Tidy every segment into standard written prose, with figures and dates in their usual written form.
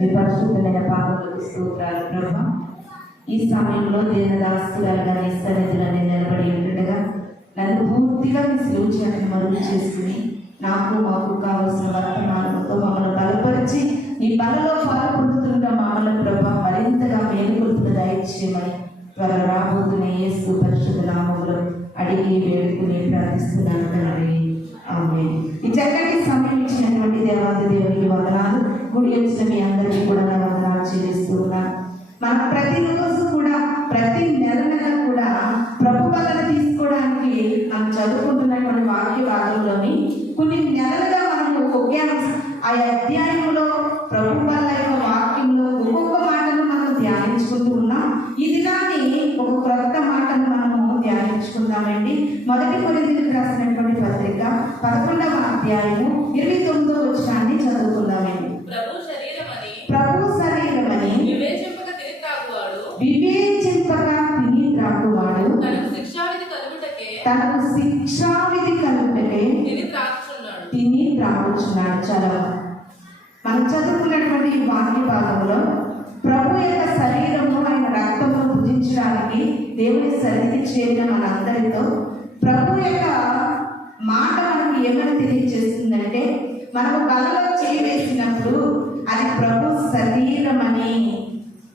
మీ పరిశుద్ధమైన పాదములకు స్తోత్రాలు ప్రభా. ఈ సమయంలో దేవదాస్తురాలుగా నీ సన్నిధిలోనే నిలబడి ఉండగా నన్ను పూర్తిగా మీ శిలువచేతను మరుగు చేసుకుని నాకు మాకు కావలసిన వర్తమానంతో మమ్మల్ని బలపరిచి ఈ బలలో పాల్పొందుతున్న మమ్మల్ని ప్రభా మరింతగా మేలుకొల్పును దయచేయమని త్వర రాబోతున్న యేసు పరిశుద్ధ నామములో అడిగి వేడుకుని ప్రార్థిస్తున్నాను తండ్రి. ఆమేన్. ఈ చక్కటి సమయం ఇచ్చినటువంటి దేవాది దేవునికి వందనాలు. గుడి వచ్చిన మీ అందరికీ కూడా నా వందనాలు చెల్లిస్తూ ఉన్నాను. మనం ప్రతిరోజు కూడా ప్రతి నెల కూడా ప్రభు వలన తీసుకోవడానికి మనం చదువుకుంటున్నటువంటి వాక్య భాగంలోని కొన్ని నెలలుగా మనం ఒక్కొక్క ఆ అధ్యాయంలో ప్రభు వల్ల వాక్యంలో ఒక్కొక్క మాటను మనం ధ్యానించుకుంటూ ఉన్నాం. ఈ దినాన్ని ఒక క్రొత్త మాటను మనము ధ్యానించుకుందామండి. 1 కొరింథీయులకు రాసినటువంటి పత్రిక 11వ అధ్యాయము 29వ వచనాన్ని చదువుకుందామండి. ప్రభు శరీరమని వివేచింపక తిని త్రాగువాడు తనకు శిక్షావిధి కలుగుటకే తిని త్రాగుచున్నాడు. చాలా మనం చదువుకున్నటువంటి ఈ వాక్య భాగంలో ప్రభు యొక్క శరీరము ఆయన రక్తము భుజించడానికి దేవుని సన్నిధికి చేరిన మనందరితో ప్రభు యొక్క మాట మనకు ఏమని తెలియజేస్తుందంటే, మనము బలలో చేయి వేసినప్పుడు అది ప్రభు శరీరం అని,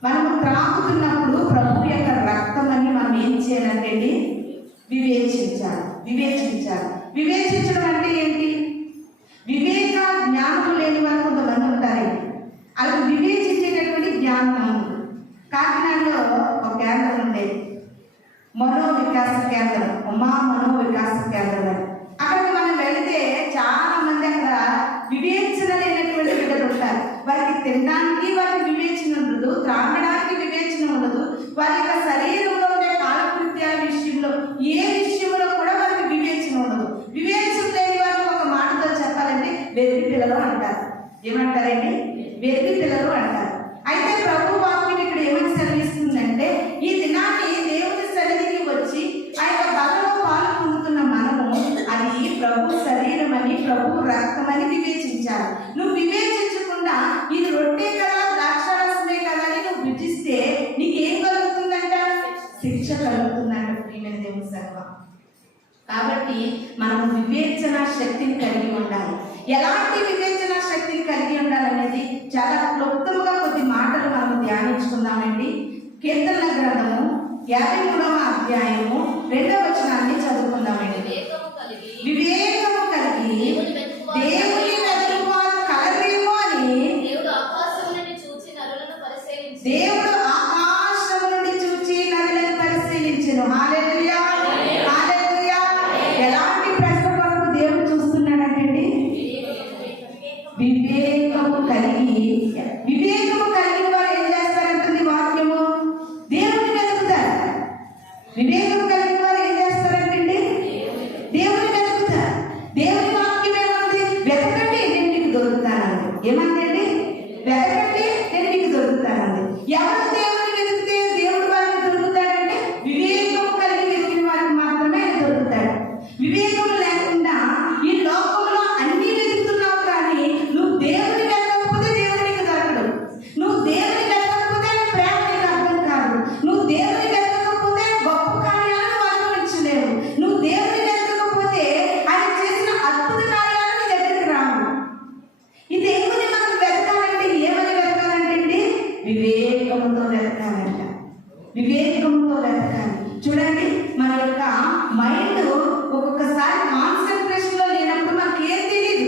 మనము త్రాగుతున్నప్పుడు ప్రభు యొక్క రక్తం అని మనం ఏం చేయాలంటే వివేచించడం అంటే ఏంటి? వివేక జ్ఞానం లేని వారు కొంతమంది ఉంటారండి. అలా వివేచించేటటువంటి జ్ఞానం. కాకినాడలో ఒక కేంద్రం ఉండేది, మనోవికాస కేంద్రం, ఉమా మనోవికాస కేంద్రం అని. అక్కడికి మనం వెళితే చాలా మంది అక్కడ వివేచన లేనటువంటి బిడ్డలు ఉంటారు. వారికి తినడానికి వారికి వివేచన ఉండదు, త్రాగడానికి వివేచన ఉండదు. వారి యొక్క శరీరంలో ఉండే కాలకృత్యాల విషయంలో ఏ విషయంలో కూడా వారికి వివేచన ఉండదు. వివేచన లేని వారికి ఒక మాటతో చెప్పాలంటే వెర్రి పిల్లలు అంటారు. ఏమంటారండి? వెర్రి పిల్లలు అంటారు. అయితే ప్రభు వాక్యం ఇక్కడ ఏమని సెలవిస్తుందంటే, ఈ దినాన్ని దేవుని సన్నిధికి వచ్చి ఆ యొక్క బలలో పాలు పొందుతున్న మనము అది ప్రభు శరీరం అని, ప్రభు రక్తం అని వివేచించాలి. నువ్వు వివేచించకుండా ఇది రొట్టె కదా, ద్రాక్షారసమే కదా అని నువ్వు భుజిస్తే నీకేం కలుగుతుందంట? శిక్ష కలుగుతుందంట. ప్రియమైన దేవుని సర్వ. కాబట్టి మనం వివేచన శక్తిని కలిగి ఉండాలి. ఎలాంటి వివేచన శక్తిని కలిగి ఉండాలనేది చాలా క్లుప్తంగా కొద్ది మాటలు మనం ధ్యానించుకుందామండి. కీర్తనల గ్రంథము 53వ అధ్యాయము 2వ వచనాన్ని చదువుకుందామండి. వివేకము కలిగి దేవుని వెతుకువారు కలరేమో అని దేవుడు ఆకాశం నుండి చూచి నరులను పరిశీలించెను. హల్లెలూయా, హల్లెలూయా. ఎలాంటి ప్రశ్న కొరకు దేవుడు చూస్తున్నాడంటే వివేకము కలిగిన వారు ఏం చేస్తారంటుంది వాక్యము? దేవుని వెతుకుతారు. వివేకము కలిగిన వారు ఏం చేస్తారంటే దేవుని వెతుకుతారు. దేవుని వాక్యం ఏమంది? వెతకండి నేను నీకు దొరుకుతానండి. ఏమందండి? వెతకండి నేను నీకు దొరుకుతానండి. ఎవరు దేవుని వెతికితే దేవుడు వారికి దొరుకుతాడంటే వివేకము కలిగి వెతికిన వారికి మాత్రమే ఆయన దొరుకుతాడు. వివేకం లేకుండా ఈ లోకంలో అన్ని వెతుకుతున్నావు, కానీ నువ్వు దేవుని వెతకపోతే దేవుడు నీకు దొరకడు. నువ్వు దేవుని వెతకపోతే ప్రేమ నీకు అర్థం కాదు. నువ్వు దేవుని వెతకపోతే గొప్ప కార్యాలను అనుభవించలేవు. నువ్వు దేవుని వెతకపోతే ఆయన చేసిన అద్భుత కార్యాలను నీ దగ్గరికి రావు. ఈ దేవుని మనం వెతకాలంటే ఏమని వెతకాలంటే వివేకంతో వెతకాలంట. వివేకంతో వెతకాలి. చూడండి, మన యొక్క మైండ్ ఒక్కొక్కసారి కాన్సన్ట్రేషన్ లో లేనప్పుడు మనకేం తెలియదు.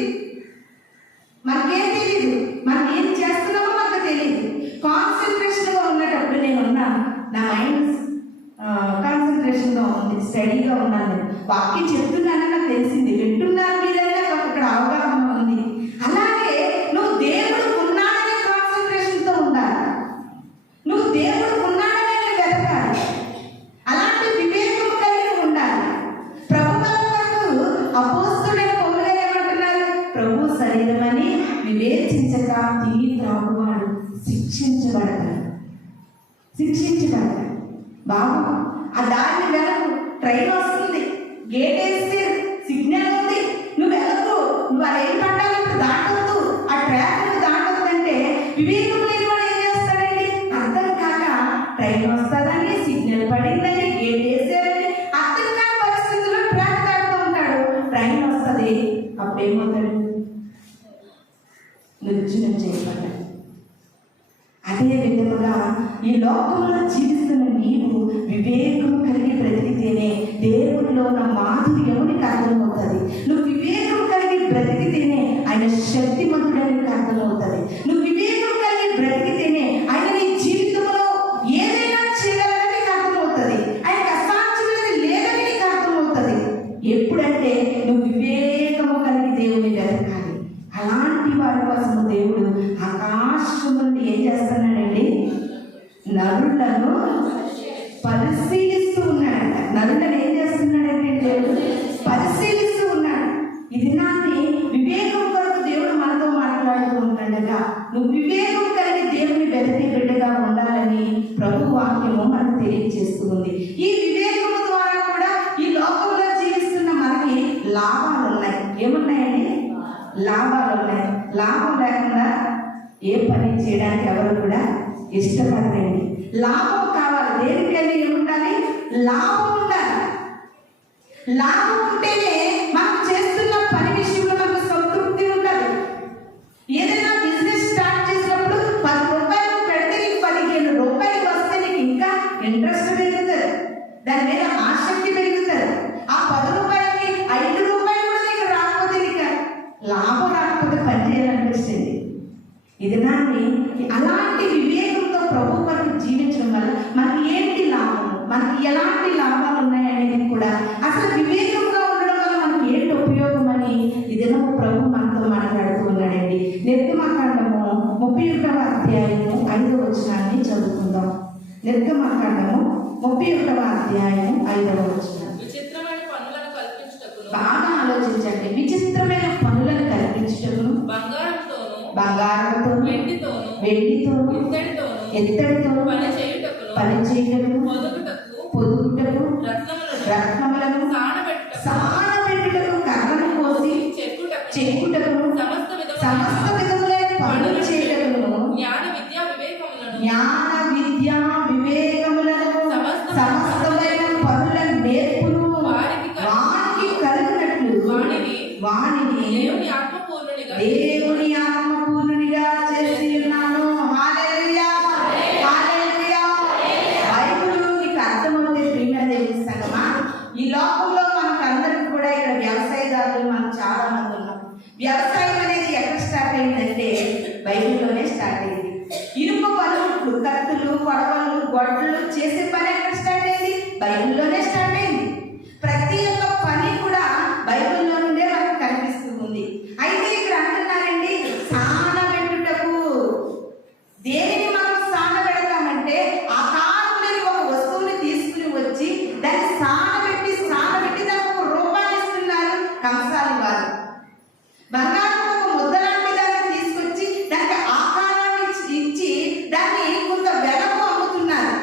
మనం ఏం చేస్తున్నామో మనకు తెలియదు. కాన్సన్ట్రేషన్ గా ఉన్నప్పుడు నేను ఉన్నాను, నా మైండ్ కాన్సన్ట్రేషన్ గా ఉంది, స్టడీగా ఉన్నాను, వాక్యం చెప్తున్నానని నాకు తెలిసింది, వింటున్నాను మీరని నాకు అక్కడ అవగాహన ఉంది. అలాగే నువ్వు దేవుడు ఉన్నాడనే కాన్సన్ట్రేషన్ తో ఉండాలి. నువ్వు దేవుడు ఉన్నాడనే వెతకాలి. అలాంటి వివేకం కలిగి ఉండాలి. ప్రభు వరకు అపోస్తలుడైన పౌలు గారు ఏమంటున్నారు? ప్రభు శరీరమని వివేచించక తిని త్రాగువాడు శిక్షించబడతాడు. బాబు, ఆ దారిని వెళ్ళకు, ట్రైన్ వస్తుంది, గేట్ వేస్తే సిగ్నల్ ఉంది, నువ్వు వెళ్ళకు, నువ్వు అది ఏం పట్టాలి, ఇప్పుడు దాటొద్దు, ఆ ట్రాక్ దాటొద్దు అంటే వివేకం లేని వాడు ఏం చేస్తాడండి? అర్థం కాక ట్రైన్ వస్తుందని, సిగ్నల్ పడిందని, గేట్ వేసారని అర్థం కాని పరిస్థితుల్లో ట్రాక్ దాటుతూ ఉంటాడు. ట్రైన్ వస్తుంది, అప్పుడు ఏమవుతాడు? నిర్జనం చేయబడ్డాడు. అదే విధముగా ఈ లోకంలో జీవిస్తున్న నీవు వివేకము కలిగి బ్రతికితేనే దేవుడిలో ఉన్న మాధుర్యము నీకు అర్థమవుతుంది. నువ్వు వివేకం కలిగి బ్రతికితేనే ఆయన శక్తిమంతుడని నీకు అర్థమవుతుంది. నువ్వు వివేకం కలిగి బ్రతికితేనే ఆయన నీ జీవితంలో ఏదైనా చేయగలని నీకు అర్థమవుతుంది. ఆయనకు అసాధ్యమైనది లేదని నీకు అర్థమవుతుంది. ఎప్పుడంటే నువ్వు వివేకము కలిగి దేవుని వెతకాలి. అలాంటి వారి కోసం దేవుడు ఆకాశం నుండి ఏం చేస్తున్నాడండి? నరులను పరిశీలిస్తూ ఉన్నాడు. నరులను ఏం చేస్తున్నాడంటే దేవుడు పరిశీలిస్తూ ఉన్నాడు. ఇది నాన్ని వివేకం కొరకు దేవుడు మనతో మాట్లాడుతూ ఉంటాడుగా. నువ్వు వివేకం కలిగి దేవుని వెతికే బిడ్డగా ఉండాలని ప్రభు వాక్యము మనకు తెలియజేస్తుంది. ఈ వివేకము ద్వారా కూడా ఈ లోకంలో జీవిస్తున్న మనకి లాభాలు ఉన్నాయి. ఏమున్నాయండి? లాభాలు ఉన్నాయి. లాభం లేకుండా ఏ పని చేయడానికి ఎవరు కూడా ఇష్టపడరండి. లాభం కావాలి. దేనికైనా ఏముండాలి? లాభం ఉండాలి. లాభం ఉంటేనే మనం చేస్తున్న పని విషయంలో మనకు సంతృప్తి ఉండాలి. ఏదైనా బిజినెస్ స్టార్ట్ చేసినప్పుడు 10 రూపాయలు పెడితే నీకు 15 రూపాయలు వస్తే నీకు ఇంకా ఇంట్రెస్ట్ పెరుగుతుంది, దాని మీద ఆసక్తి పెరుగుతుంది. ఆ 10 రూపాయలకి 5 రూపాయలు కూడా నీకు రాకపోతే నీకు లాభం రాకపోతే పని చేయాలనిపిస్తుంది. ఇది నాన్ని అలాంటి వివేకంతో ప్రభు కొరకు జీవించడం వల్ల మనకి ఏంటి లాభం, మనకి ఎలాంటి లాభాలు ఉన్నాయనేది కూడా, అసలు వివేకంగా ఉండడం వల్ల మనకి ఏంటి ఉపయోగం అని ఇదేమో ప్రభు మనతో మాట్లాడుతూ ఉన్నాడండి. నిర్గమకాండము 31వ అధ్యాయము 5వ వచనాన్ని చదువుకుందాం. నిర్గమకాండము 31వ అధ్యాయము 5వ వచనం. బాగా ఆలోచించండి. విచిత్రమైన పనులను కల్పించటము బంగారంతో, వెండితో, ఎత్తడితో పని చేయటము, పొదుగుటకు, రత్నములను సానబెట్టుటకు, కర్రను కోసి చెక్కుటకు, సమస్త విధములైన పనులు చేయటము, జ్ఞాన విద్యా వివేకములను సమస్తమైన పనులను నేర్పును వానికి కలిగినట్లు వానిని దేవుని ఆత్మపూర్ణునిగా చేసి ఉన్నాను. హల్లెలూయా, హల్లెలూయా. బైబిల్ నీకు అర్థమవుతే ప్రియమైన దేవుని సంగమా, ఈ లోకంలో మనకందరికీ కూడా ఇక్కడ వ్యవసాయదారులు మనం చాలా మంది ఉన్నాం. వ్యవసాయం అనేది ఎక్కడ స్టార్ట్ అయిందంటే బైబిల్లోనే స్టార్ట్ అయింది. ఇనుప పనులు, కత్తులు, కొడవలు, గొడ్డలు చేసే పని ఎక్కడ స్టార్ట్ అయింది? బైబిల్లోనే స్టార్ట్ అయింది. ప్రతి ఒక్క పని కూడా బైబిల్లో నుండే మనకు కనిపిస్తూ ఉంది. అయితే ఇక్కడ అంటున్నారండి, సానబెట్టుటకు. దేనిని మనం సానబెడతామంటే ఆకారములేని ఒక వస్తువుని తీసుకుని వచ్చి దాన్ని సానబెట్టి దానికి ఒక రూపాన్ని ఇస్తున్నారు కంసాలి వారు. బంగారం ఒక ముద్దలాంటి దాన్ని తీసుకొచ్చి దానికి ఆకారాన్ని ఇచ్చి దాన్ని కొంత వెలకు అమ్ముతున్నారు.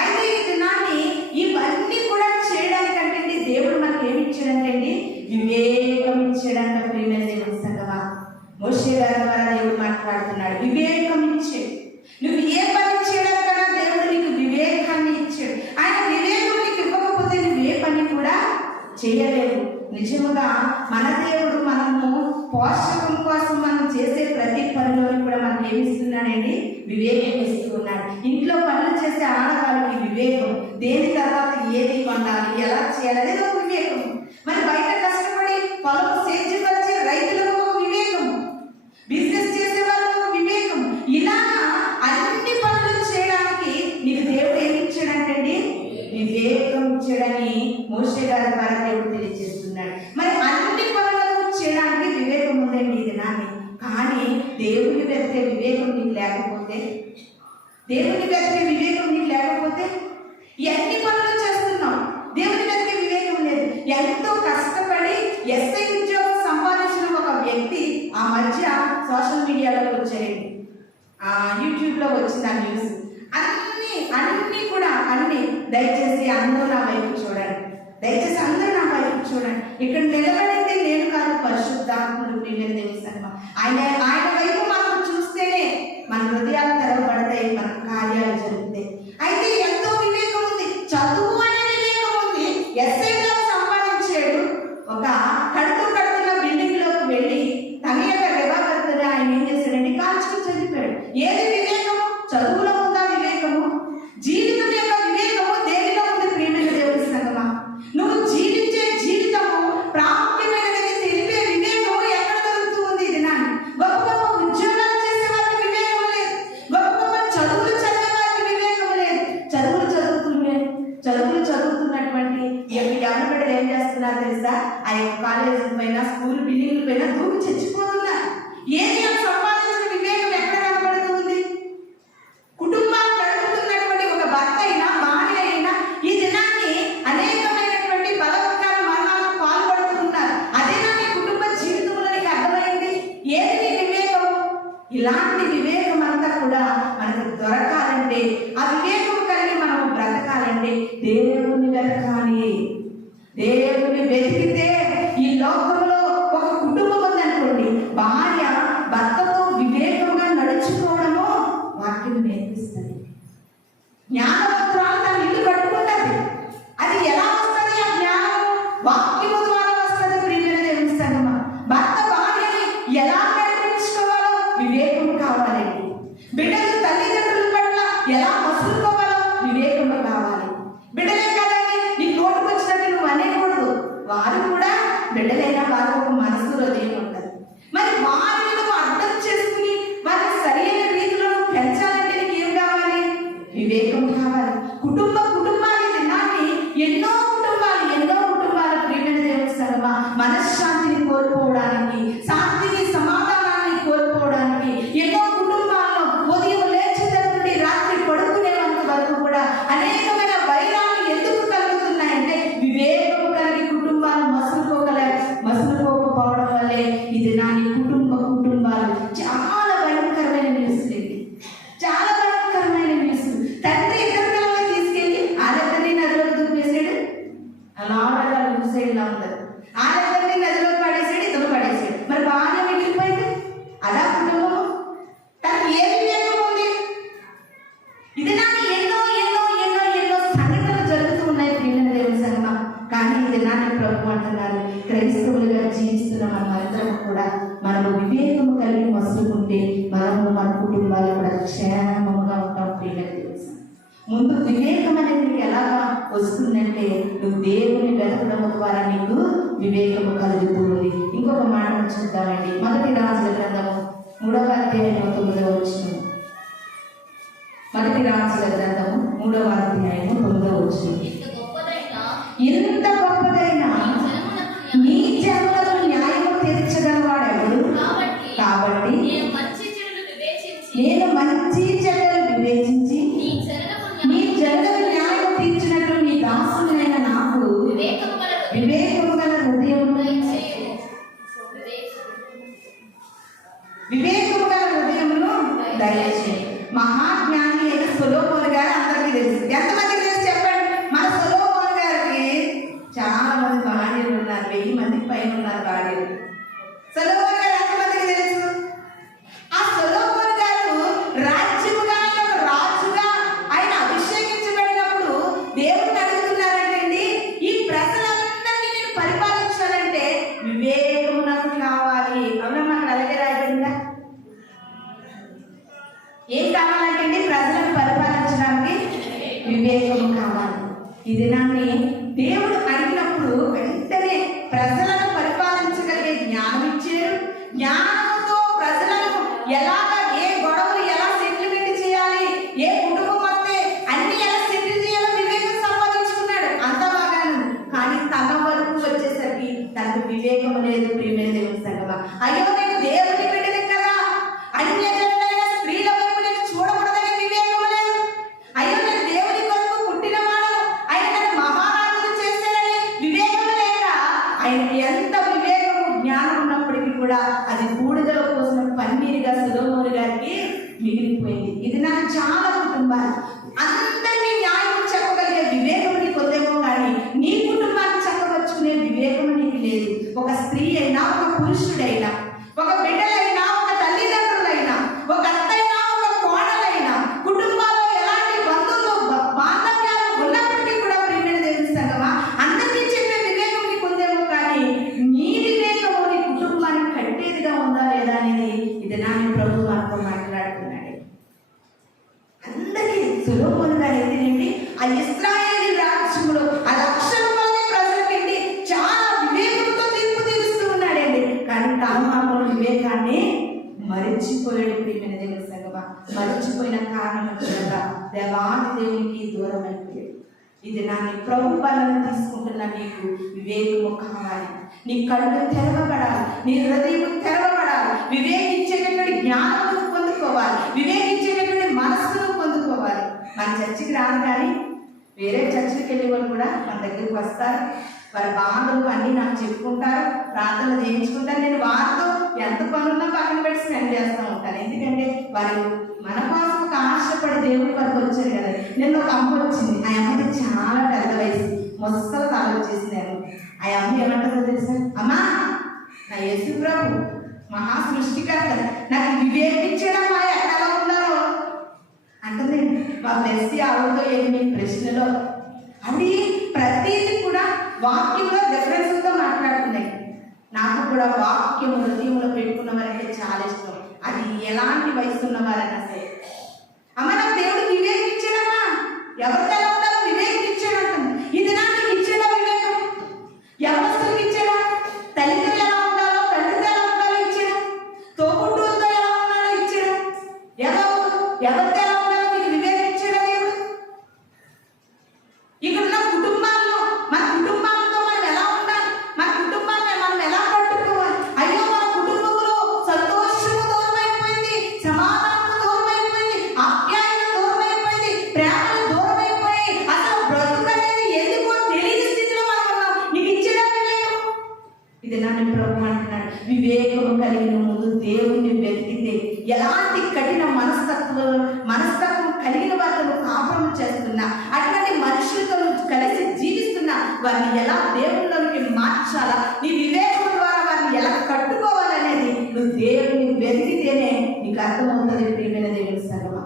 అయితే ఈ దినాన్ని ఇవన్నీ కూడా చేయడానికంటే దేవుడు మనకి ఏమి ఇచ్చాడంటే వివేకం ఇచ్చాడంట. ప్రియమైన దేవుని సంగమా, మోషే గారి ద్వారా దేవుడు మాట్లాడుతున్నాడు. వివేకం ఇచ్చాడు. నువ్వు ఏ పని చేయడానికన్నా దేవుడు నీకు వివేకాన్ని ఇచ్చాడు. ఆయన వివేకం నీకు ఇవ్వకపోతే నువ్వు ఏ పని కూడా చేయలేవు. నిజముగా మన దేవుడు మనము పోషకం కోసం మనం చేసే ప్రతి పనిలోని కూడా మనకి ఏమి ఇస్తున్నాడండి? వివేకం ఇస్తూ ఉన్నాడు. ఇంట్లో పనులు చేసే ఆడవాళ్ళకి వివేకం, దేని తర్వాత ఏది వండాలి, ఎలా చేయాలి అనేది ఒక వివేకం. మరి బయట కష్టపడి పొలం సేద్యపరిచే రైతులకు ఒక వివేకం, బిజినెస్ చేసే వాళ్ళకు ఒక వివేకం. ఇలాగా అన్ని పనులు చేయడానికి నీకు దేవుడు ఏమి ఇచ్చాడంటే వివేకం ఇచ్చాడని మోషే గారి ద్వారా దేవుడు తెలియజేస్తున్నాడు. మరి అన్ని పనులకు చేయడానికి వివేకం ఉందండి ఇది నాని. కానీ దేవుని వెతికే వివేకం నీకు లేకపోతే, దేవుని వెతికే వివేకం నీకు లేకపోతే ఎన్ని పనులు చేస్తున్నాం, దేవుని వెతికే వివేకం లేదు. ఎంతో కష్టపడి ఎస్ఐ ఉద్యోగం సంపాదించిన ఒక వ్యక్తి ఆ మధ్య సోషల్ మీడియాలోకి వచ్చాయండి. యూట్యూబ్లో వచ్చింది ఆ న్యూస్. అన్ని కూడా దయచేసి అందరూ నా వైపు చూడండి, దయచేసి అందరూ నా వైపు చూడండి. ఇక్కడ నిలబడింది నేను కాదు, పరిశుద్ధాత్ముడు. ప్రియమైన దేవుని సంగమా, ఆయన వైపు మనం చూస్తేనే మన హృదయాలు తెరవబడతాయి, మన కార్యాలు జరుగుతాయి. అయితే ఎంతో వివేకం ఉంది, చదువు అనే వివేకం ఉంది. ఎస్ఐలో సంపాదించాడు. ఒక కడుతున్న బిల్డింగ్ లోకి వెళ్ళి తన యొక్క రివాల్వర్తో ఆయన ఏం చేశాడంటే కాల్చుకుని చనిపోయాడు. ఏది వివేకము? చదువులో ఉందా వివేకము? జీవితం యొక్క వివేకము దేనిలో ఉంది? ప్రియమైన దేవుని సంగమా, నువ్వు జీవించే జీవితము ప్రాముఖ్యమైనది తెలిపే వివేకము ఎక్కడ దొరుకుతుంది? ఇది నా గొప్ప గొప్ప ఉద్యోగాలు చేసే వారికి వివేకం లేదు, గొప్ప గొప్ప చదువులు చదివే వారికి వివేకం లేదు. చదువులు చదువుతున్నటువంటి ఎవరి బిడ్డలు ఏం చేస్తున్నారు తెలుసా? ఆ యొక్క కాలేజీ పైన, స్కూల్ బిల్డింగ్ల పైన దూకి చచ్చిపోతున్నారు. ఏది సంపాదించిన వివేకం ఎక్కడ కనబడుతుంది? కుటుంబాలు గడుపుతున్నటువంటి ఒక భర్త అయినా భార్య అయినా ఈ దినాన్ని అనేకమైనటువంటి బలవత్కార మరణాలకు పాల్పడుతున్నారు. అదేనా నీ కుటుంబ జీవితంలో నీకు అర్థమైంది? ఏది నీ వివేకం? ఇలాంటి వివేకం అంతా కూడా మనకు దొరకాలంటే, ఆ వివేకం కలిగి మనం బ్రతకాలంటే దేవుని వెతకాలి. దేవుని వెతికితే ఈ లోకంలో ఒక కుటుంబం ఉందనుకోండి, భార్య భర్తతో వివేకంగా నడుచుకోవడము వాక్యం నేర్పిస్తుంది. జ్ఞానవంతురాలు తన ఇల్లు కట్టుకుంటుంది. అది ఎలా వస్తుంది? ఆ జ్ఞానం వాక్యము ద్వారా వస్తుంది. ప్రియమైన దేవుని సంగమా, భర్త భార్యని ఎలా నడిపించుకోవాలో వివేకం కావాలండి. బిడ్డలు తల్లిదండ్రుల పట్ల ఎలా మసులుకోవాలో వివేకము కావాలి. బిడ్డలే కదండి నీ నోటుకు వచ్చినట్టు నువ్వు అనేకూడదు. వారు కూడా బిడ్డలైనా వారు ఒక మనసు హృదయం ఉంటుంది. మరి వారిని నువ్వు అర్థం చేసుకుని వారిని సరైన రీతిలో పెంచాలంటే నీకు ఏం కావాలి? వివేకం కావాలి. కుటుంబాలు దినాన్ని ఎన్నో కుటుంబాలు ప్రియమైన దేవుని సంగమా మనశ్శాంతిని కోల్పోవడానికి, శాంతిని సమాధానాన్ని కోల్పోవడానికి ఎన్నో కుటుంబాల్లో ఉదయం లేచిన నుండి రాత్రి పడుకునేంత వరకు కూడా అనేకమైన వైరాలు ఎందుకు కలుగుతున్నాయంటే వివేకం కలిగి కుటుంబాలు మసులుకోకపోవడం వల్లే. ఇది నా కుటుంబాలు చాలా భయంకరమైన న్యూస్. చాలా భయంకరమైన న్యూస్. తండ్రి ఇద్దరు పిల్లల్ని తీసుకెళ్ళి ఆడద్దరిని నదిలోకి దూపేసాడు. అలా సైడ్లా ఉంటుంది. ఆడద్దరిని నదిలోకి పడేసాడు, ఇద్దరు పడేసాడు. మరి బాగా మిగిలిపోయింది. అలా కుటుంబం తనకు ఏ వివేకం ఉంది? ఇది నాకు ఎన్నో సంఘటనలు జరుగుతూ ఉన్నాయి ప్రియమైన దేవుని సంగమా. కానీ ఇది నాన్న ప్రభు అంటున్నారు, క్రైస్తవులుగా జీవిస్తున్న మనమందరం కూడా మనము వివేకము కలిగి మసులుకుంటే మనము మన కుటుంబాలు కూడా క్షేమంగా ఉంటాం. ప్రియమైన దేవుని సంగమా, ముందు వివేకం అనేది నీకు ఎలాగా వస్తుందంటే నువ్వు దేవుని వెతకడం ద్వారా నీకు వివేకము కలుగుతుంది. ఇంకొక మాట చూద్దామండి. మొదటి రాజుల గ్రంథము 3వ అధ్యాయం 9వ వచనం. మొదటి రాజుల గ్రంథము 3వ అధ్యాయం 9వ వచనం. ఇంత గొప్పదైన నీ జనులకు న్యాయము తీర్చగలవాడెవడు? కాబట్టి నేను మంచి చెడులు వివేచించి నీ జనులకు న్యాయం తీర్చినట్లు నీ దాసునైన నాకు వివేకము గల హృదయమును దయచేయి. మహాజ్ఞాని అయిన సొలొమోను గారు అందరికీ తెలుసు. ఎంతమందికి తెలుసు చెప్పండి? మన సొలొమోను గారికి చాలా మంది భార్యలు ఉన్నారు. 1000 మందికి పైన ఉన్నారు భార్యలు. సొలొమోను గారు ఎంతమందికి తెలుసు? ఆ సొలొమోను గారు రాజ్యముగా రాజుగా ఆయన అభిషేకించబడినప్పుడు దేవుడిని అడుగుతున్నారంటండి, ఈ ప్రజలందరినీ నేను పరిపాలించాలంటే వివేకము నాకు కావాలి. అవునా? మనకు అలాగే రాయబడిందా? ఏం కావాలంటే ప్రజలను పరిపాలించడానికి వివేకము కావాలి. ఈ దినాన్ని దేవుడు అడిగినప్పుడు వెంటనే ప్రజలను పరిపాలించగలిగే జ్ఞానం ఇచ్చారు. జ్ఞానంతో ప్రజలను ఎలాగా, ఏ గొడవలు ఎలా సెటిల్మెంట్ చేయాలి, ఏ కుటుంబం వస్తే అన్ని ఎలా సెటిల్ చేయాలో వివేకం సంపాదించుకున్నాడు. అంత బాగాను. కానీ తన వరకు వచ్చేసరికి తనకు వివేకం లేదు. ప్రియమైన దేవుని సంగమా, అయ్యో నేను దేవుని బిడ్డని కదా, అన్యజనులైన స్త్రీల వైపు నేను చూడకూడదని వివేకం లేదు. అయ్యో నేను దేవుని కొరకు పుట్టిన వాడను, ఆయన నన్ను మహారాజును చేశాడని వివేకం లేక ఆయనకి ఎంత వివేకము జ్ఞానం ఉన్నప్పటికీ కూడా అది బూడిదలో పోసిన పన్నీరుగా సొలొమోను గారికి మిగిలిపోయింది. ఇది నాకు చాలా కుటుంబాలు అందరినీ న్యాయం చెప్పగలిగే వివేకం నీకు ఉందేమో కానీ నీ కుటుంబాన్ని చెప్పవచ్చుకునే వివేకం నీకు లేదు. ఒక స్త్రీ అయినా, ఒక పురుషుడైనా, ఒక బిడ్డలైనా, ఒక తల్లిదండ్రులైనా, ఒక అత్తైనా, ఒక సొలొమోను గారు అయితేనండి ఆ ఇశ్రాయేలు రాజ్యంలో ఆ లక్షల మంది ప్రజలకండి చాలా వివేకంతో తీర్పు తీరుస్తూ ఉన్నాడండి. కానీ తాను మాత్రం వివేకాన్ని మరిచిపోయాడు. ప్రియమైన దేవుని సంగమా, మరిచిపోయిన కారణం వచ్చాక దేవాది దేవునికి దూరం అయిపోయాడు. ఇది నా నీ ప్రభు బలను తీసుకుంటున్న నీకు వివేకము కావాలి. నీ కళ్ళు తెరవబడాలి, నీ హృదయం తెరవబడాలి, వివేకించేటటువంటి జ్ఞానమును పొందుకోవాలి, వివేకించేటటువంటి మనస్సును పొందుకోవాలి. మన చర్చికి రాదు కానీ వేరే చర్చికి వెళ్ళే వాళ్ళు కూడా మన దగ్గరికి వస్తారు. వారి బాధలు అన్నీ నాకు చెప్పుకుంటారు, ప్రార్థనలు చేయించుకుంటారు. నేను వారితో ఎంత పనున్నా పక్కన పెట్టి స్పెండ్ చేస్తూ ఉంటాను. ఎందుకంటే వారు మన కోసం ఒక ఆశపడి దేవుడి వరకు వచ్చారు కదా. నిన్న ఒక అమ్మ వచ్చింది. ఆ అమ్మకి చాలా పెద్ద వయసు, మొత్తం తల వచ్చేసింది. ఆ అమ్మ ఏమంటుందో తెలుసా? అమ్మా, నా యేసు ప్రభు మహా సృష్టికర్త నాకు వివేకించడమ్మా ఎక్కడ ఉన్నారో అంటుంది. మా మెస్సి ఆవిడతో ఏమి ప్రశ్నలో అవి ప్రతిదీ కూడా వాక్యంలో రెఫరెన్స్తో మాట్లాడుతున్నాయి. నాకు కూడా వాక్యం హృదయంలో పెట్టుకున్న వారంటే చాలా ఇష్టం. అది ఎలాంటి వయసు ఉన్న వారైనా సరే. అమ్మ, నాకు దేవుడు వివేకం ఇచ్చాడమ్మా, ఎవరితో ఎలా ఉండాలో వివేకం ఇచ్చాడంటుంది. ఇది నాకు ఇచ్చాడా వివేకం? యవనస్తులకు ఇచ్చాడా? తల్లితో ఎలా ఉండాలో, తండ్రితో ఎలా ఉండాలో ఇచ్చాడా? తోబుట్టువులతో ఎలా ఉండాలో ఇచ్చాడా? ఎవరితో ఎలా ఉండాలో మీకు వివేకం ఇచ్చాడా దేవుడు? ఇక్కడున్న కుటుంబాల్లో మన కుటుంబాలతో మనం ఎలా ఉండాలి, మన కుటుంబాన్ని మనం ఎలా పట్టుకోవాలి? అయ్యో, మన కుటుంబంలో సంతోషము దూరమైపోయింది, సమాధానం దూరమైపోయింది, ఆప్యాయత దూరమైపోయింది, ప్రేమలు దూరమైపోయి అసలు బ్రతుకు అనేది ఎందుకో తెలియని స్థితిలో మనం ఉన్నాం. నీకు ఇచ్చేదా వివేకం? ఇది నన్ను ప్రభు అంటున్నాడు. వివేకము కలిగిన ముందు దేవుణ్ణి వెతికితే ఎలాంటి కఠిన మనస్తత్వం కలిగిన వారితో కాపురం చేస్తున్నా, అటువంటి మనుషులతో కలిసి జీవిస్తున్నా వారిని ఎలా దేవుళ్ళకి మార్చాలా, నీ వివేకం ద్వారా వారిని ఎలా కట్టుకోవాలనేది నువ్వు దేవుని వెతికితేనే నీకు అర్థమవుతుంది. ప్రియమైన దేవుని సంగమా,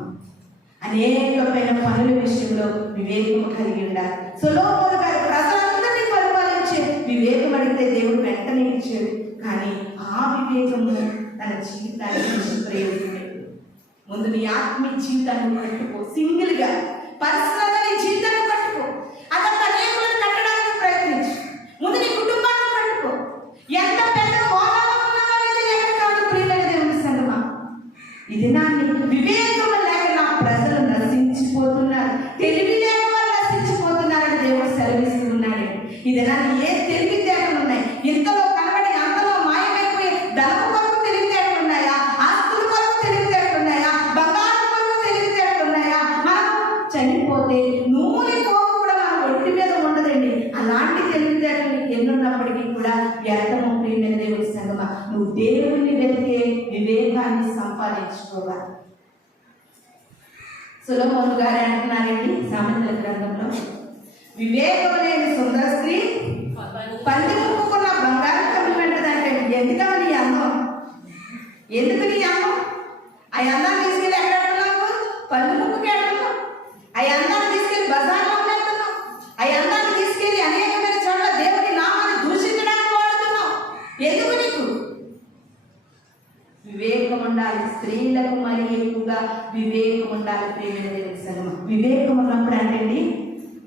అనేకమైన పనుల విషయంలో వివేకం కలిగి ఉండాలి. సొలొమోను గారు ప్రజలందరినీ పరిపాలించే వివేకం అడిగితే దేవుడు వెంటనే ఇచ్చాడు. కానీ ఆ వివేకము తన జీవితానికి ప్రయోజనం. ముందు నీ ఆత్మీయ జీవితాన్ని కట్టుకో, సింగిల్గా పర్సనల్గా నీ జీవితాన్ని కట్టుకో. అదంతా అనేకులను కట్టడానికి ప్రయత్నించు. ముందు నీ కుటుంబాన్ని కట్టుకో. ఎంత పెద్ద హోదాలో ఉన్నావో అనేది లెక్క కాదు. ప్రియమైన దేవుని సంగమా, ఇది నాన్ని వివేకం లేక నా ప్రజలు నశించిపోతున్నారు, తెలివి లేక వాళ్ళు నశించిపోతున్నారని దేవుడు సెలవిస్తూ ఉన్నాడు. ఇది నాన్ని ఏ తెలివితేటలు ఉన్నాయి? ఇంతలో కనబడి అంతలో మాయమైపోయి ధనము కొరకు తెలివితేటలు ఉన్నాయా? ఆస్తుల కొరకు తెలివితేటలు ఉన్నాయా? బంగారం కొరకు తెలివితేటలు ఉన్నాయా? మనం చనిపోతే నూనె పోగు కూడా మన ఒంటి మీద ఉండదండి. అలాంటి తెలివితేటలు ఎన్నున్నప్పటికీ కూడా వ్యర్థము. ప్రియమైన దేవుని సంగమా, నువ్వు దేవుని వెతికే వివేకాన్ని సంపాదించుకోవాలి. సొలొమోను గారు అంటున్నారండి సామెతల గ్రంథంలో, వివేకం లేని సుందర స్త్రీ పంది ముక్కుకున్న బంగారు కమ్మి వెంటదంటే. ఎందుకని నీ అందం? ఎందుకు నీ అందం? ఆ అందాన్ని తీసుకెళ్ళి ఎక్కడ పెడుతున్నావు? పంది ముక్కుకి పెడుతున్నావు. ఆ అందాన్ని తీసుకెళ్ళి బజార్లో పెడుతున్నావు. ఆ అందాన్ని తీసుకెళ్ళి అనేకమైన చోట్ల దేవుని నామాన్ని దూషించడానికి వాడుతున్నావు. ఎందుకు నీకు? వివేకం ఉండాలి. స్త్రీలకు మరి ఎక్కువగా వివేకం ఉండాలి. ప్రియమైన దేవుని సంగమా, వివేకం ఉన్నప్పుడు అంటే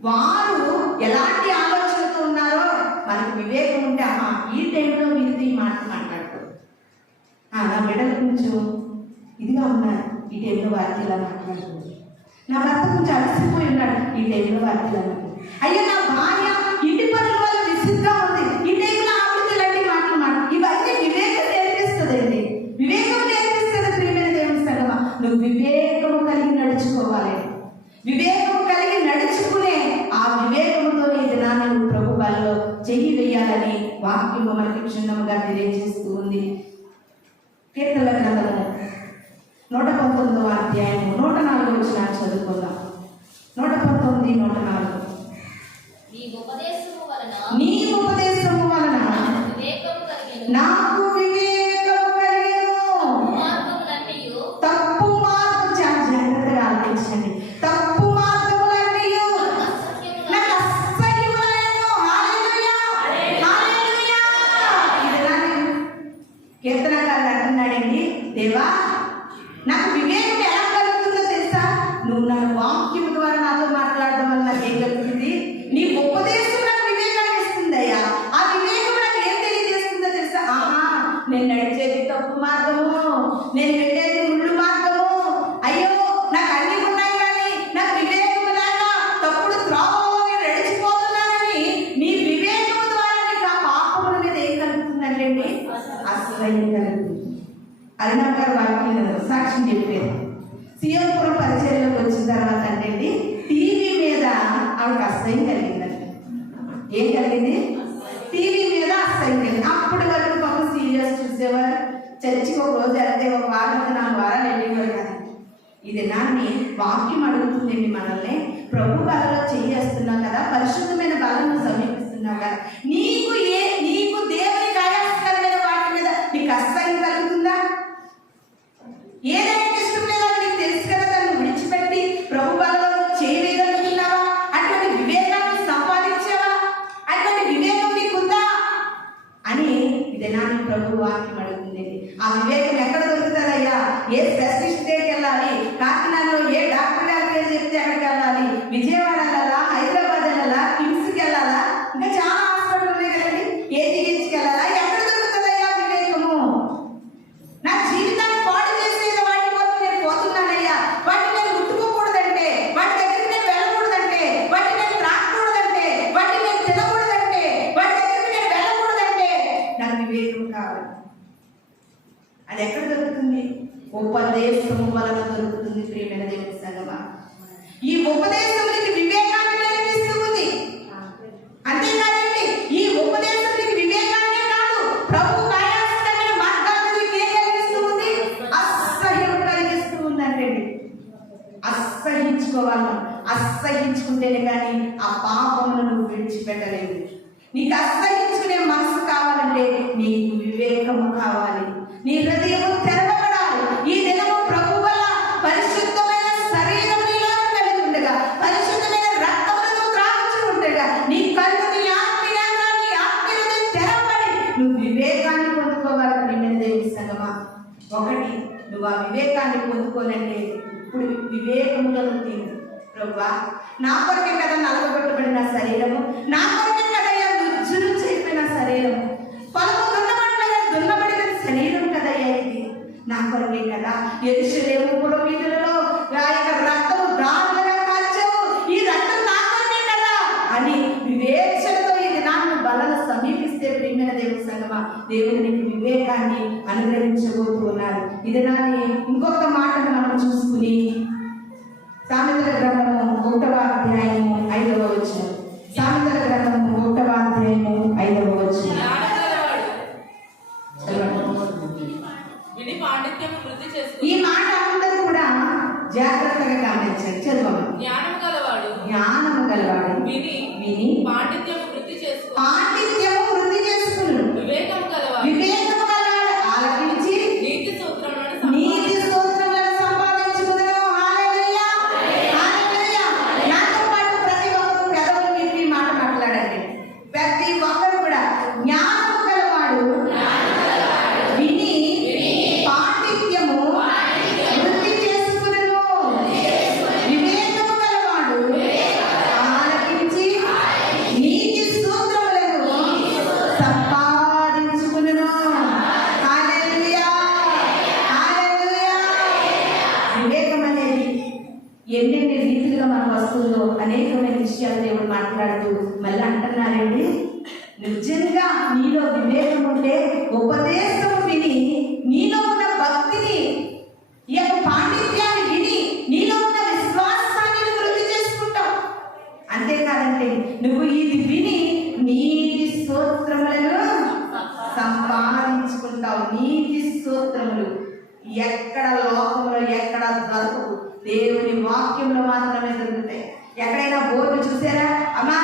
వారు ఎలాంటి ఆలోచనతో ఉన్నారో మనకు వివేకం ఉంటే, ఈ టైంలో వీరితో ఈ మాట మాట్లాడుకో, నా బిడ్డల కొంచెం ఇదిగా ఉన్నారు, ఈ టైంలో వారితో ఇలా మాట్లాడుకోవచ్చు. నా భర్త కొంచెం అలసిపోయి ఉన్నాడు, ఈ టైంలో వారితో ఇలా మాట్లాడు. అయ్యా, నా భార్య ఇంటి పనుల వల్ల విసుగ్గా ఉంది, ఈ టైంలో ఆవిడతో ఇలాంటి మాటలు మాట్లాడు. ఇవన్నీ వివేకం నేర్పిస్తుందండి. వివేకం నేర్పిస్తుంది. ప్రియమైన దేవుని సంగమా, నువ్వు వివేకము కలిగి నడుచుకోవాలి. వివేకం కలిగి నడుచుకునే ఆ వివేకంతో ఈ దినాన్ని నువ్వు ప్రభు బలలో చెయ్యి వేయాలని వాక్యము మనకి క్షుణ్ణముగా తెలియజేస్తూ ఉంది. కీర్తనల గ్రంథము 119వ అధ్యాయము 104 వచనాలు చదువుకుందాం. 119, 104. నీ ఉపదేశము వలన నాకు వివేకము కలిగెను. తప్పు మార్గం చాలా జాగ్రత్తగా ఆలోచించండి. తప్పు మార్గములన్నీయు నాకు అసహ్యములైనను. హల్లెలూయా, హల్లెలూయా. కీర్తనకారుడు అంటున్నాడండి, దేవా, నాకు వివేకం ఎలా కలుగుతుందో తెలుసా? నువ్వు నా వాక్యము అసహ్యం కలిగిందండి. ఏం కలిగింది? టీవీ మీద అసహ్యం కలిగింది. అప్పటి వరకు పాపం సీరియస్ చూసేవారు. చర్చికి ఒక రోజు వెళ్తే ఒక వారం 4 వారాలు వెళ్ళేవారు కానీ ఇది నాన్ని వాక్యం అడుగుతుందండి మనల్ని. ప్రభు బలలో చేస్తున్నావు కదా, పరిశుద్ధమైన బలను సమీపిస్తున్నావు కదా, నీకు దేవుని కార్యాస్కరమైన వాటి మీద నీకు అసహ్యం కలుగుతుందా? ఏదైనా ఇష్టం లేదా నీకు తెలుసు కదా, దాన్ని విడిచిపెట్టి ప్రభు బలలో చేయగలుగుతున్నావా? అటువంటి వివేకాన్ని సంపాదించావా? అటువంటి వివేకం నీకుందా అని ఇది నాన్ని ప్రభు వాక్యం అడుగుతుంది. ఆ వివేకం ఎక్కడ దొరుకుతుందయ్యా? ఏ స్పెషలిస్ట్ దగ్గరికి వెళ్ళాలి? కాకినాడలో ఏ డాక్టర్ గారి పేరు చెప్తే అక్కడికి వెళ్ళాలి? విజయవాడ వెళ్ళాలా? హైదరాబాద్ వెళ్ళాలా? కిమ్స్కి వెళ్ళాలా? ఇంకా చాలా హాస్పిటల్ ఉన్నాయి కదండి. ఏజీహెచ్కి వెళ్ళాలా? ఎక్కడ దొరుకుతుందయ్యా వివేకము? నా జీవితాన్ని పాడు చేసేది వాటి కోసం నేను పోతున్నానయ్యా. వాటిని నేను ముట్టుకోకూడదంటే, వాటి దగ్గరికి నేను వెళ్ళకూడదంటే, వాటిని నేను త్రాగకూడదంటే, వాటిని నేను తినకూడదంటే, వాటి దగ్గరికి నేను వెళ్ళకూడదంటే నాకు వివేకం కావాలి. అది ఎక్కడ దొరుకుతుంది? ఉపదేశము వలన దొరుకుతుంది. ప్రియమైన దేవుని సంగమా, ఈ ఉపదేశమునికి వివేకాన్ని నేర్పిస్తుంది. అంతేకాదండి, ఈ ఉపదేశమునికి వివేకాన్ని కాదు, ప్రభు కార్యాస్కరమైన మార్గాలను ఏం కలిగిస్తూ ఉంది? అసహ్యం కలిగిస్తూ ఉందంటే అసహించుకోవాలి. అసహించుకుంటేనే కానీ ఆ పాపమును నువ్వు విడిచిపెట్టలేవు. నీకు అసహించుకునే మనసు కావాలంటే నీకు వివేకము కావాలి. నీ హృదయము తెరవబడాలి. ఈ దినము ప్రభు వల్ల పరిశుద్ధమైన శరీరం నీలో కలిగి ఉండగా, పరిశుద్ధమైన రక్తమును త్రాగుచూ ఉండగా, నీ కళ్ళు, నీ ఆత్మీయాన్ని తెరవబడి నువ్వు వివేకాన్ని పొందుకోవాలి. ప్రియమైన దేవుని సంగమా, ఒకటి నువ్వు ఆ వివేకాన్ని పొందుకోనంటే ఇప్పుడు వివేకముగా తిను. ప్రభువా, నా కొరకే కదా నలగొట్టబడిన శరీరము, నా కొరకే కదా నుజ్జును అయిపోయిన శరీరము, పొలము దున్నబడిన శరీరం కదయ్యా ఇది, నా కొరకే కదా. యెరూషలేము పురవీధులలో రక్తము దారులుగా కాల్చావు, ఈ రక్తం నా కొరకే కదా అని వివేచనతో ఇది నాకు బలను సమీపిస్తే ప్రియమైన దేవుని సంగమా, దేవుడు నీకు వివేకాన్ని అనుగ్రహించబోతున్నాడు. ఇది నాని ఇంకొక మాటను మనం చూసుకుని సామెతల గ్రంథము 1వ అధ్యాయము 5వ వచనం. సామెతల గ్రంథము 1వ అధ్యాయము 5వ వచనం. ఈ మాట అందరూ కూడా జాగ్రత్తగా గమనించండి. చదవండి. జ్ఞానము గలవాడు విని పాండిత్యము వృద్ధి చేసుకును. వివేకము గలవాడు ఆలకించి నీతి సూత్రములను సంపాదించుకును. హల్లెలూయా, హల్లెలూయా. నాతో పాటు ప్రతి ఒక్కరు పెదవులు విప్పి మాట మాట్లాడండి. ప్రతి ఒక్కరు కూడా జ్ఞానము గలవాడు విని పాండిత్యము వృద్ధి చేసుకును. వివేకము గలవాడు ఆలకించి నీతి సూత్రములను సంపాదించుకును. హల్లెలూయా, హల్లెలూయా. వివేకం అనేది ఎన్నెన్ని రీతిగా మనకు వస్తుందో అనేకమైన విషయాలు దేవుడు మాట్లాడుతూ మళ్ళీ అంటున్నారండి, నిజంగా నీలో వివేకం ఉంటే ఉపదేశం విని నీలో ఉన్న భక్తిని, ఈ యొక్క పాండిత్యాన్ని విని నీలో ఉన్న విశ్వాసాన్ని నువ్వు వృద్ధి చేసుకుంటావు. అంతేకాదంటే నువ్వు ఇది విని నీతి స్తోత్రములను సంపాదించుకుంటావు. నీతి స్తోత్రములు ఎక్కడ లోకంలో ఎక్కడ దొరకవు, దేవుని వాక్యంలో మాత్రమే దొరుకుతాయి. ఎక్కడైనా బోర్డు చూసారా? అమ్మా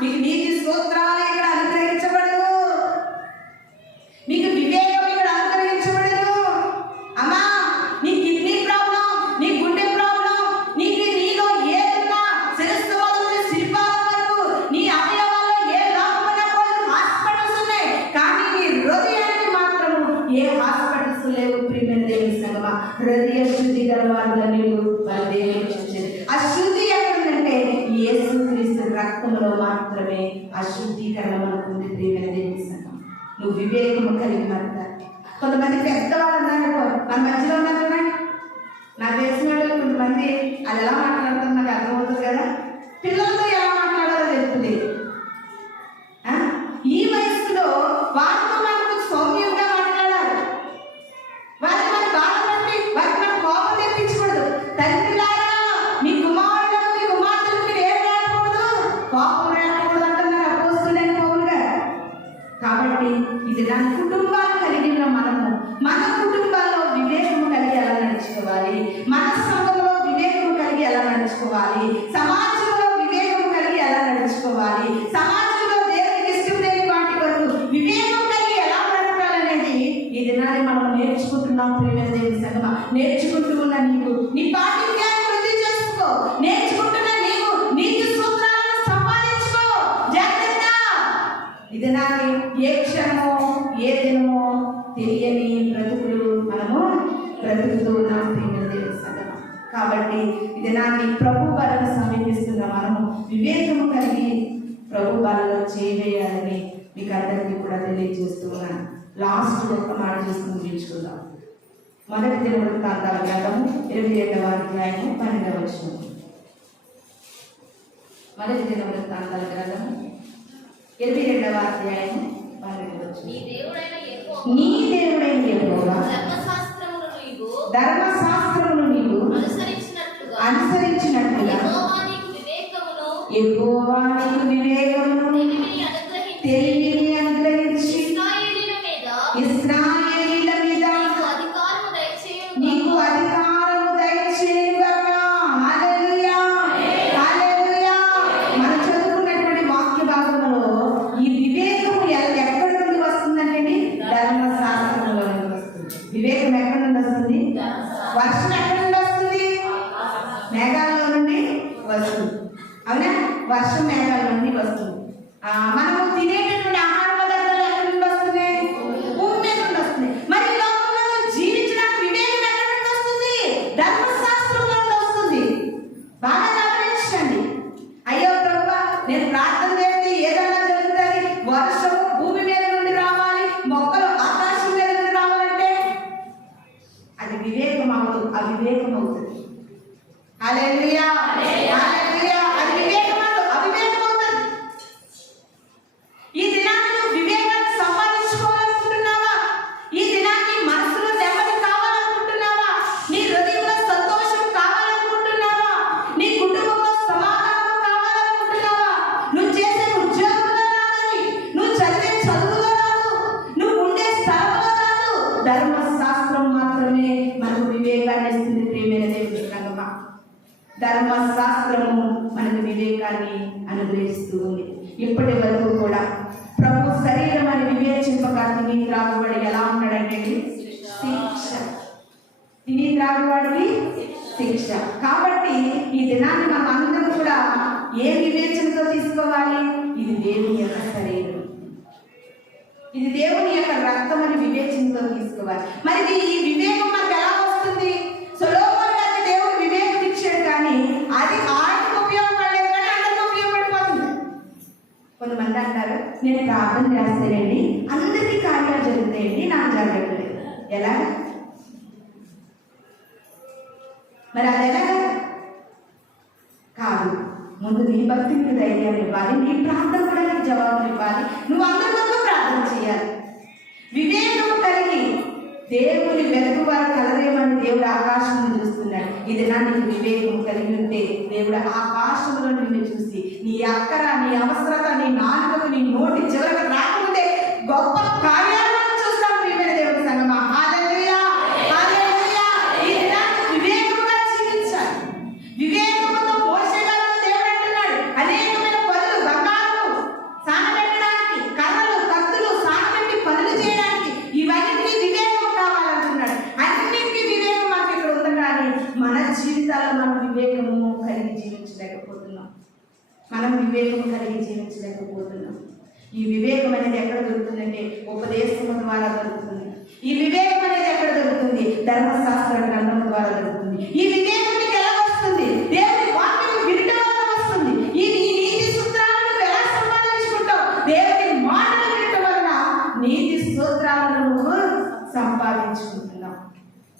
మీకు నీతి స్తోత్రాలు ఇక్కడ అనుగ్రహించబడదు, మీకు వివేకం ఇక్కడ అనుగ్రహించబడదు. అమ్మా నీ కిడ్నీ ప్రాబ్లం, నీ గుండె ప్రాబ్లం, నీలో ఏదున్నా శిరస్సు మొదలు శిల్పాల వరకు నీ అవయవాల్లో ఏ లోపమైన హాస్పిటల్స్ ఉన్నాయి, కానీ నీ హృదయానికి మాత్రము ఏ హాస్పిటల్స్ లేవు. ప్రియమైన దేవుని సంగమా, హృదయ శుద్ధి గలవారులని మన దేవుని చూసేది. ఆ శుద్ధి ఎక్కడుందంటే యేసుక్రీస్తు రక్తంలో మాత్రమే ఆ శుద్ధీకరణ మనకు ఉంది. ప్రియమైన దేవుని సంగమా, నువ్వు వివేకము కలిగి మాట్లాడు. కొంతమంది పెద్దవాళ్ళు ఉన్నారు మన మధ్యలో ఉన్నారు. నాకు తెలిసిన వాళ్ళు కొంతమంది అది ఎలా మాట్లాడుతున్నారు నాకు అర్థమవుతుంది కదా. పిల్లలతో ఎలా మాట్లాడాలో తెలుస్తుంది. ఈ వయసులో వారితో మనకు సౌమ్యంగా మాట్లాడాలి. వారిని మన బాధపడి వారికి మన కోపం తెప్పించకూడదు. తండ్రిలారా మీ కుమారులకు మీ కుమార్తెలకు మీరు ఏం రాకూడదు, కోపం నీ పాఠ్యాన్ని వృద్ధి చేసుకో. నేర్చుకుంటున్న నీవు నీతి సూత్రాలను సంపాదించుకో. జాగ్రత్త. ఇది నాకు ఏ క్షణమో ఏ దినమో తెలియని బ్రతుకులు మనము బ్రతుకుతూ ఉన్నాం దేవుని సంగమా. కాబట్టి ఇది నాకు ప్రభు బలను సమీపిస్తున్న మనము వివేకము కలిగి ప్రభు బలలో చేయవేయాలని మీకు అందరికీ కూడా తెలియజేస్తూ ఉన్నాను. లాస్ట్ ఒక మాట చేసుకుని ముగించుకుందాం. మొదటి దినవృత్తాంతాల గ్రంథము 22వ అధ్యాయము 12వ వచనం. మొదటి దినవృత్తాంతాల గ్రంథము 22వ అధ్యాయము 12వ వచనం. నీ దేవుడైన యెహోవా ధర్మశాస్త్రమును నీవు అనుసరించినట్లుగా యెహోవా నీకు వివేకమును తెలివిని అనుగ్రహించి ఇశ్రాయేలీయుల మీద నీకు అధికారము దయచేయుగాక. హల్లెలూయా, హల్లెలూయా. మనం చదువుకున్నటువంటి వాక్య భాగంలో ఈ వివేకము ఎక్కడి నుండి వస్తుందంటే ధర్మశాస్త్రంలో నుండి వస్తుంది. వివేకం ఎక్కడి నుండి వస్తుంది? వర్షం ఎక్కడి నుండి వస్తుంది? మేఘాల్లో నుండి వస్తుంది. అవునా? వర్షం మేఘాల నుండి వస్తుంది. మనము తినేటటువంటి ఆహార పదార్థాలు ఎక్కడి నుండి వస్తున్నాయి? భూమి మీద నుండి వస్తుంది. మరి లోకంలో జీవించడానికి వివేకం ఎక్కడి నుండి వస్తుంది? ధర్మశాస్త్రంలో నుండి వస్తుంది. బాగా గమనించండి. అయ్యో ప్రభువా, నేను ప్రార్థన చేస్తే ఏదైనా జరుగుతుంది, వర్షము భూమి మీద నుండి రావాలి, మొక్కలు ఆకాశం మీద నుండి రావాలంటే అది వివేకం అవ్వదు, అవివేకం అవుతుంది. హల్లెలూయా, హల్లెలూయా. అది వివేకం అవ్వదు, అవివేకం అవుతుంది. ఈ దినాన్ని నువ్వు వివేకాన్ని సంపాదించుకోవాలనుకుంటున్నావా? ఈ దినాన్ని మనసులో నెమ్మది కావాలనుకుంటున్నావా? నీ హృదయంలో సంతోషం కావాలనుకుంటున్నావా? నీ కుటుంబంలో సమాధానం కావాలనుకుంటున్నావా? నువ్వు చేసే ఉద్యోగంలో రాదని, నువ్వు చదివే చదువులో రాదు, నువ్వు ఉండే స్థలంలో రాదు. ధర్మశాస్త్రం మాత్రమే మనకు వివేకాన్ని ఇస్తుంది. ప్రియమైన దేవుని సంగమా, ధర్మశాస్త్రము మనకు వివేకాన్ని అనుగ్రహిస్తూ ఉంది. ఇప్పటి వరకు కూడా ప్రభు శరీరం అని వివేచింపక తిని త్రాగువాడు ఎలా ఉన్నాడంటే శిక్ష. తిని త్రాగువాడికి శిక్ష. కాబట్టి ఈ దినాన్ని మనం అందరం కూడా ఏ వివేచనతో తీసుకోవాలి? ఇది దేవుని యొక్క శరీరం, ఇది దేవుని యొక్క రక్తం అని వివేచనతో తీసుకోవాలి. మరి ఈ వివేకం మనకు ఎలా వస్తుంది? సొలొమోను గారికి దేవుడు వివేకం ఇచ్చాడు, కానీ అది ఆయనకు ఉపయోగపడలేదు, కానీ అందరికీ ఉపయోగపడిపోతుంది. కొంతమంది అంటారు, నేను ప్రార్థన చేస్తానండి అందరికీ కార్యాలు జరుగుతాయండి, నాకు జరగట్లేదు. ఎలా? మరి అది ఎలా కాదు? ముందు నీ భక్తికి ధైర్యాన్ని ఇవ్వాలి, నీ ప్రార్థన కూడా నీకు జవాబులు ఇవ్వాలి, నువ్వు అందరి ముందు ప్రార్థన చేయాలి. వివేకము కలిగి దేవుని వెతుకువారు కలరేమని దేవుడు ఆకాశం చూస్తున్నాడు. ఇది నీకు వివేకం కలిగి ఉంటే దేవుడు ఆకాశంలో నిన్ను చూసి నీ అక్కర, నీ అవసరత, నీ నాలుకకు, నీ నోటి చివరకు రాకుంటే గొప్ప కార్యాలను చూస్తాం. ప్రియమైన దేవుడి సంగమా, హల్లెలూయా, హల్లెలూయా. ఈ దినాన్ని వివేకముగా జీవించాలి. వివేకముతో మోసే గారిని దేవుడు అంటున్నాడు, అనేకమైన పనులు, బంగారు సానబెట్టడానికి, కర్రలు, కత్తులు సానబెట్టి పనులు చేయడానికి ఇవన్నీ వివేకం కావాలంటున్నాడు. అన్నింటికీ వివేకం మాకు ఇక్కడ ఉంది, కానీ మన జీవితాల్లో మనం వివేకము కలిగి జీవించలేకపోతున్నాం. మనం వివేకం కలిగి జీవించలేకపోతున్నాం. ఈ వివేకం అనేది ఎక్కడ దొరుకుతుందంటే ఉపదేశం ద్వారా దొరుకుతుంది. ఈ వివేకం అనేది ఎక్కడ దొరుకుతుంది? ధర్మశాస్త్ర గ్రంథం ద్వారా దొరుకుతుంది. ఈ వివేకం నీకు ఎలా వస్తుంది? దేవుని వాక్యం వినడం వల్ల వస్తుంది. ఈ నీతి సూత్రాలను ఎలా సంపాదించుకుంటావు? దేవుని మాటలు వినడం వలన నీతి సూత్రాలను నువ్వు సంపాదించుకుంటున్నావు.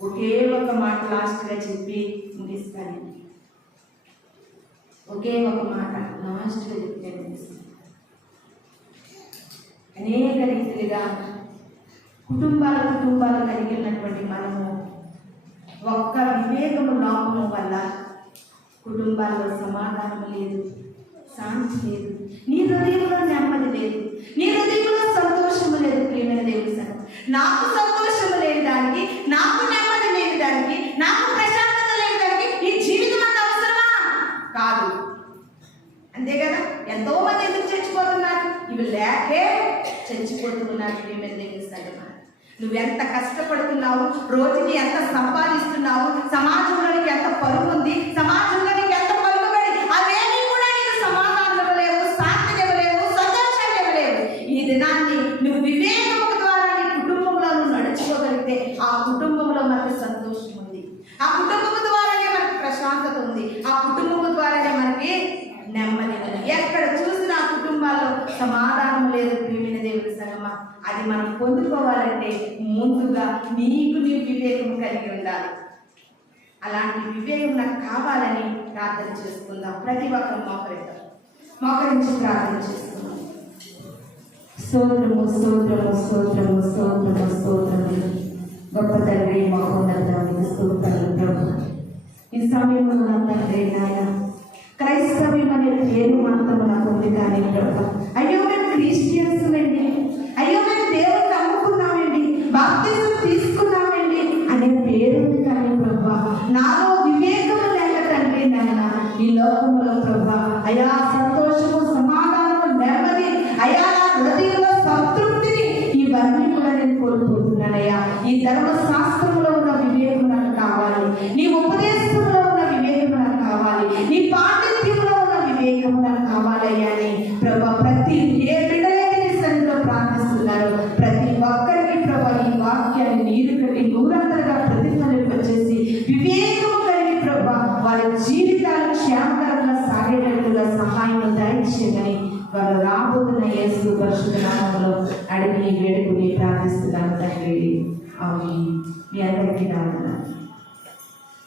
ఒకే ఒక మాట లాస్ట్గా చెప్పి ముగిస్తాను. ఒకే ఒక మాట లాస్ట్గా చెప్తే ముగిస్తాను. అనేక రీతిగా కుటుంబాలు కలిగి ఉన్నటువంటి మనము ఒక్క వివేకము లోపము వల్ల కుటుంబాల్లో సమాధానం లేదు, శాంతి లేదు, నీ హృదయంలో నెమ్మది లేదు, నీ హృదయంలో సంతోషము లేదు. ప్రియమైన దేవుడి సంగమా, నాకు సంతోషము లేని దానికి, నాకు నెమ్మది లేని దానికి, నాకు ప్రశాంతత లేని దానికి ఈ జీవితం అంత అవసరమా? కాదు. అంతే కదా? ఎంతో మంది ఎందుకు చచ్చిపోతున్నారు? ఇవి లేకే చచ్చిపోతున్నారు. ప్రియమైన దేవుడి సంగమా, నువ్వెంత కష్టపడుతున్నావు, రోజుకి ఎంత సంపాదిస్తున్నావు, సమాజంలోనికి ఎంత పరుగు ఉంది, సమాజంలోనికి ఎంత పరుగుబడి, అవేమీ కూడా నీకు సమాధానం ఇవ్వలేవు, శాంతిని ఇవ్వలేవు, సంతోషాన్ని ఇవ్వలేవు. ఈ దినాన్ని నువ్వు వివేకము ద్వారా నీ కుటుంబంలో నువ్వు నడుచుకోగలిగితే ఆ కుటుంబంలో మనకు సంతోషం ఉంది, ఆ కుటుంబం ద్వారానే మనకి ప్రశాంతత ఉంది, ఆ కుటుంబం ద్వారానే మనకి నెమ్మది ఉంది. ఎక్కడ చూసినా ఆ కుటుంబాల్లో సమాధానం లేదు. ప్రియమైన దేవుని సంగమా, అది మనం పొందుకోవాలంటే ముందుగా నీకు నీ వివేకం కలిగి ఉండాలి. అలాంటి వివేకం నాకు కావాలని ప్రార్థన చేసుకుందాం. ప్రతి ఒక్కరు మోకరించి ప్రార్థన చేసుకుందాం. స్తోత్రము స్తోత్రము స్తోత్రము స్తోత్రము స్తోత్రము. గొప్ప తండ్రి, మహోన్నతానికి స్తోత్రాలు ప్రభు. ఈ సమయంలో తండ్రి నాయన, క్రైస్తవ్యం అనే పేరు మాత్రం నాకు ఉంది కానీ ప్రభు, అయ్యో మేము క్రిస్టియన్స్ అండి, అయ్యో మేము దేవుని నమ్ముకున్నామండి, బాప్తిజం తీసుకున్నామండి అనే పేరు ఉంది కానీ ప్రభు, నాలో వివేకము లేక తండ్రి నాయన ఈ లోకంలో ప్రభు అయా సంతోషము, సమాధానము, నెమ్మది, అయా నా హృదయంలో సంతృప్తిని ఇవన్నీ కూడా నేను కోల్పోతున్నానయ్యా. ఈ ధర్మశాస్త్రంలో ఉన్న వివేకం నాకు కావాలి, నీ ఉపదేశంలో ఉన్న వివేకం నాకు కావాలి, నీ పాండిత్యంలో ఉన్న వివేకం నాకు కావాలయ్యా అని ప్రభా ప్రతి ఏ బిడ్డలైతే నీ సన్నిధిలో ప్రార్థిస్తున్నారు ప్రతి ఒక్కరికి ప్రభా ఈ వాక్యాన్ని నీరు కట్టి నూరంతలుగా ప్రతిఫలింపచేసి వివేకము కలిగి ప్రభా వారి జీవితాలు క్షేమకరంగా సాగేటట్టుగా సహాయం దయచేయమని వారు రాబోతున్న యేసు పరిశుద్ధ నామములో అడిగి వేడుకుని ప్రార్థిస్తున్నాను తండ్రి. ఆమేన్. మీ అందరికీ నామమున